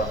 1,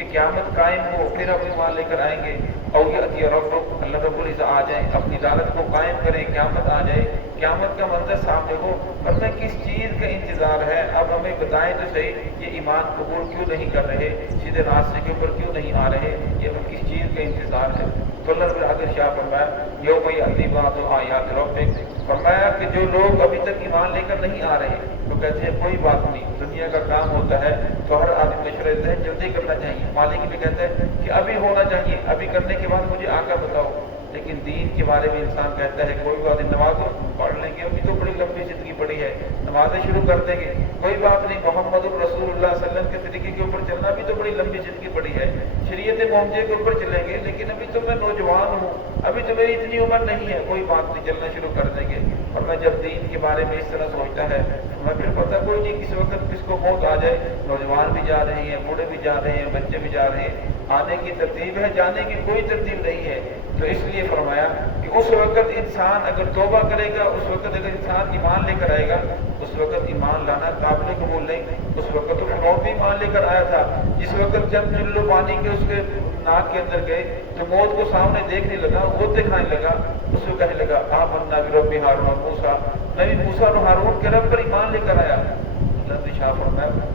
کہ قیامت قائم ہو پھر اب ایمان لے کر آئیں گے، اور یہ رب اللہ رب العزت آ جائیں اپنی عدالت کو قائم کریں، قیامت آ جائے، قیامت کا منظر سامنے ہو، پر میں کس چیز کا انتظار ہے؟ اب ہمیں بتائیں تو صحیح، یہ ایمان قبول کیوں نہیں کر رہے، سیدھے راستے کے اوپر کیوں نہیں آ رہے، یہ کس چیز کا انتظار ہے؟ تو اللہ رب العزت شاہ فرمایا یوم یأتی بعض آیات ربک، فرمایا کہ جو لوگ ابھی تک ایمان لے کر نہیں آ رہے تو کہتے ہیں کوئی بات نہیں، دنیا کا کام ہوتا ہے تو ہر آدمی مشورے دیتے ہیں جلدی کرنا چاہیے، مالک بھی کہتا ہے کہ ابھی ہونا چاہیے، ابھی کرنے کے بعد مجھے آ کر بتاؤ، لیکن دین کے بارے میں انسان کہتا ہے کوئی بات نہیں، نمازوں پڑھ لیں گے، ابھی تو بڑی لمبی زندگی پڑی ہے، نمازیں شروع کر دیں گے، کوئی بات نہیں، محمد الرسول اللہ صلی اللہ علیہ وسلم کے طریقے کے اوپر چلنا بھی تو بڑی لمبی زندگی پڑی ہے، شریعت محمدیہ کے اوپر چلیں گے، لیکن ابھی تو میں نوجوان ہوں، ابھی تو میری اتنی عمر نہیں ہے، کوئی بات نہیں، چلنا شروع کر دیں گے۔ اور میں جب دین کے بارے میں اس طرح سوچتا ہے میں پھر پتہ کوئی نہیں کس وقت کس کو موت آ جائے، نوجوان بھی جا رہے ہیں، بوڑھے بھی جا رہے ہیں، بچے بھی جا رہے ہیں، آنے کی ترتیب ہے، جانے کی کوئی ترتیب نہیں ہے، تو اس لیے فرمایا کہ اس وقت انسان اگر توبہ کرے گا، اس وقت اگر انسان ایمان لے کر آئے گا، اس وقت ایمان لانا قابل قبول نہیں، اس وقت تو فرعون بھی ایمان لے کر آیا تھا، جس وقت جب چلو پانی کے اس کے ناک کے اندر گئے تو موت کو سامنے دیکھنے لگا، وہ دکھانے لگا، اس کو کہنے لگا آمنا برب ہارون و موسیٰ، میں بھی موسیٰ اور ہارون کے رب پر ایمان لے کر آیا۔ اللہ نے شاہ فرمایا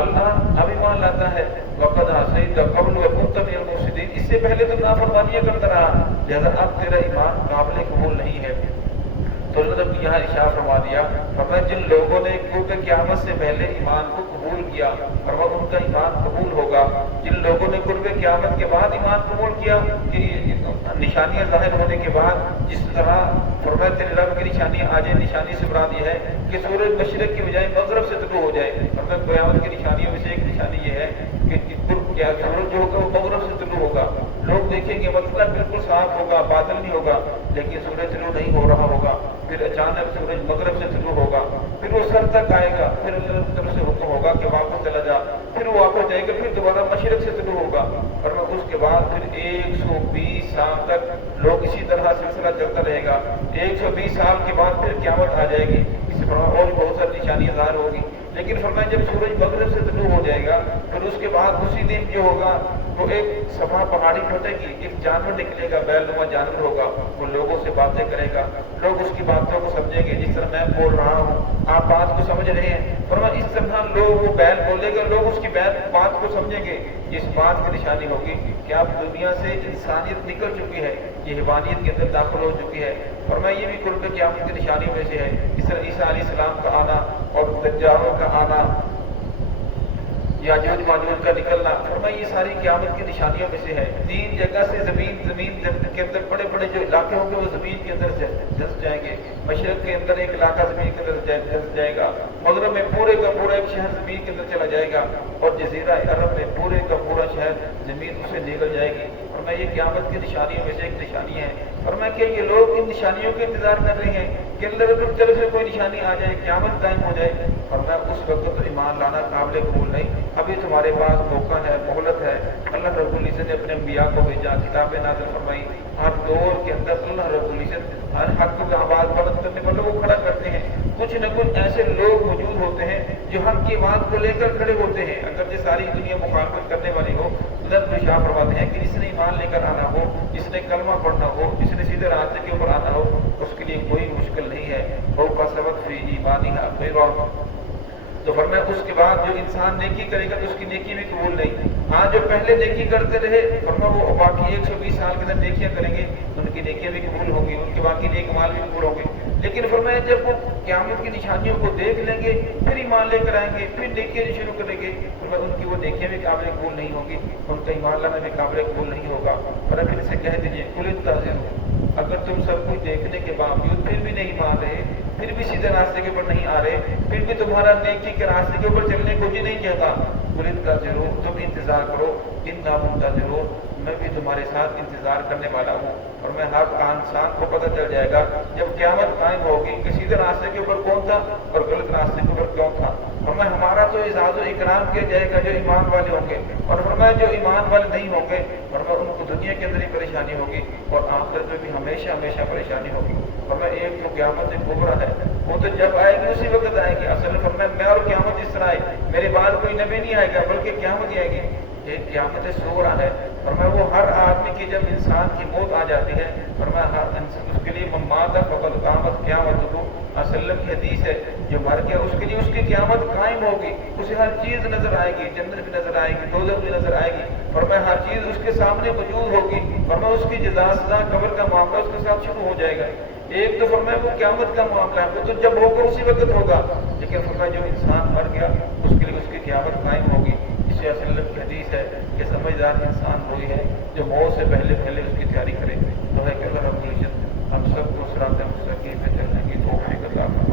اللہ اب ایمان لاتا ہے وقد عصیت قبل وکنت من المفسدین، اس سے پہلے تو نافرمانیاں کرتا رہا، لہذا اب تیرا ایمان قابل قبول نہیں ہے۔ تو اللہ نے یہاں ارشاد فرما دیا فرمایا جن لوگوں نے کیونکہ قیامت سے پہلے ایمان کو قبول کیا اور ان کا ایمان قبول ہوگا، جن لوگوں نے قرب قیامت کے بعد ایمان قبول کیا کہ نشانیاں ظاہر ہونے کے بعد، جس طرح فرمایا تیرے رب کی نشانی آ جائے، نشانی سے مراد یہ ہے کہ سورج مشرق کی بجائے مغرب سے طلوع ہو جائے، فرمایا قیامت کی نشانیوں میں سے ایک نشانی یہ ہے کہ سورج جو ہوگا وہ مغرب سے طلوع ہوگا، لوگ دیکھیں گے مطلب بالکل صاف ہوگا، بادل نہیں ہوگا لیکن سورج طلوع نہیں ہو رہا ہوگا، پھر اچانک سورج مغرب سے طلوع ہوگا، پھر وہ سر تک آئے گا، پھر اللہ کی طرف سے حکم ہوگا کہ واپس چلا جا، پھر وہ واپس جائے گا، پھر دوبارہ مشرق سے طلوع ہوگا، اور اس کے بعد پھر 120 سال تک لوگ اسی طرح سلسلہ چلتا رہے گا، 120 سال کے بعد پھر قیامت آ جائے گی، اس پر اور بہت ساری نشانیاں ظاہر ہوگی، لیکن فرمایا جب سورج مغرب سے طلوع ہو جائے گا پھر اس کے بعد اسی دن جو ہوگا وہ ایک صفا پہاڑی پھٹے گی، ایک جانور نکلے گا، بیل نما جانور ہوگا، وہ لوگوں سے باتیں کرے گا، لوگ اس کی باتوں کو سمجھیں گے، جس طرح میں بول رہا ہوں آپ بات کو سمجھ رہے ہیں، فرمایا اس طرح لوگ وہ بیل بولے گا، لوگ اس کی بات کو سمجھیں گے، اس بات کی نشانی ہوگی کہ اب دنیا سے انسانیت نکل چکی ہے، یہ حیوانیت کے اندر داخل ہو چکی ہے، فرمایا یہ بھی قرب قیامت کی نشانیوں میں سے ہے، اس طرح عیسیٰ علیہ السلام کا آنا اور دجالوں کا آنا، یاجوج ماجوج کا نکلنا، فرمایا یہ ساری قیامت کی نشانیوں میں سے ہے، 3 جگہ سے زمین کے اندر بڑے بڑے جو علاقے ہوں گے وہ زمین کے اندر دھنس جائیں گے، مشرق کے اندر ایک علاقہ زمین کے اندر دھنس جائے گا، مغرب میں پورے کا پورا ایک شہر زمین کے اندر چلا جائے گا، اور جزیرہ عرب میں پورے کا پورا شہر زمین اسے نگل جائے گی، فرمایا یہ قیامت کی نشانیوں میں سے ایک نشانی ہے، فرمایا کہ یہ لوگ ان نشانیوں کے انتظار کر رہے ہیں کہ اللہ رب العزت سے کوئی نشانی آ جائے، قیامت قائم ہو جائے، فرمایا اس وقت تو ایمان لانا قابل قبول نہیں، ابھی تمہارے پاس موقع ہے، مہلت ہے، اللہ رب العزت نے اپنے انبیاء کو بھیجا، کتابیں نازل فرمائی، ہر دور کے اندر اللہ رب العزت ہر حق کی آواز بلند کرنے والوں کو کھڑا کرتے ہیں، کچھ نہ کچھ ایسے لوگ موجود ہوتے ہیں جو حق کی آواز کو لے کر کھڑے ہوتے ہیں، اگر یہ ساری دنیا مخالفت کرنے والی ہو، اللہ شاہ فرماتے ہیں کہ جس نے ایمان لے کر آنا ہو، جس نے کلمہ پڑھنا ہو، جس نے سیدھے راستے کے اوپر آنا ہو، اس کے لیے کوئی مشکل نہیں ہے، وہ کا سبق فی ایمانہ خیرا، تو فرمایا اس کے بعد جو انسان نیکی کرے گا تو اس کی نیکی بھی قبول نہیں، ہاں جو پہلے نیکی کرتے رہے فرمایا وہ باقی 120 سال کے اندر نیکیاں کریں گے ان کی نیکیاں بھی قبول ہوں گی، ان کے باقی نیک اعمال بھی قبول ہوں گے، لیکن فرمایا جب وہ قیامت کی نشانیوں کو دیکھ لیں گے پھر ایمان لے کر آئیں گے، پھر نیکیاں شروع کریں گے، فرمایا ان کی وہ نیکیاں بھی قابل قبول نہیں ہوگی، ان کا ایمان لانا بھی قابل قبول نہیں ہوگا، پر پھر سے کہہ دیجیے قل انتظروا، اگر تم سب کچھ دیکھنے کے باوجود پھر بھی نہیں مان رہے، پھر بھی سیدھے راستے کے اوپر نہیں آ رہے، پھر بھی تمہارا نیکی کے راستے کے اوپر چلنے کو جی نہیں چاہتا، قل کا ضرور تم انتظار کرو، انا منتظرون، میں بھی تمہارے ساتھ انتظار کرنے والا ہوں، اور میں ہر انسان کو پتہ چل جائے گا جب قیامت قائم ہوگی کہ سیدھے راستے کے اوپر کون تھا اور غلط راستے کے اوپر کیوں تھا، فرمایا ہمارا تو اعزاز و اکرام کیا جائے گا جو ایمان والے ہوں گے، اور فرمایا جو ایمان والے نہیں ہوں گے فرمایا ان کو دنیا کے اندر ہی پریشانی ہوگی اور آخرت میں بھی ہمیشہ ہمیشہ پریشانی ہوگی، فرمایا ایک جو قیامت کبریٰ ہے وہ تو جب آئے گی اسی وقت آئے گی، اصل میں فرمایا میں اور قیامت اس طرح ہے، میرے بعد کوئی نبی نہیں آئے گا بلکہ قیامت ہی آئے گی، ایک قیامت صغریٰ ہے، فرمایا وہ ہر آدمی کی جب انسان کی موت آ جاتی ہے، فرمایا ہر انسان اس کے لیے ممات فقط قامت قیامت کو وسلم کی حدیث ہے، جو مر گیا اس کے لیے اس کی قیامت قائم ہوگی، اسے ہر چیز نظر آئے گی، جنت بھی نظر آئے گی، دوزخ بھی نظر آئے گی، فرمایا ہر چیز اس کے سامنے موجود ہوگی، فرمایا اس کی جزا سزا قبر کا معاملہ اس کے ساتھ شروع ہو جائے گا۔ ایک تو فرمایا وہ قیامت کا معاملہ ہے، وہ تو جب ہوگا اسی وقت ہوگا، لیکن فرمایا جو انسان مر گیا اس کے لیے اس کی قیامت قائم ہوگی۔ اس سے اصل کی حدیث ہے کہ سمجھدار انسان وہی ہے جو موت سے پہلے پہلے اس کی تیاری کرے۔ تو ہے کہ اللہ رب العزت ہم سب کو صراط مستقیم پہ چلنے کی توفیق عطا فرمائے۔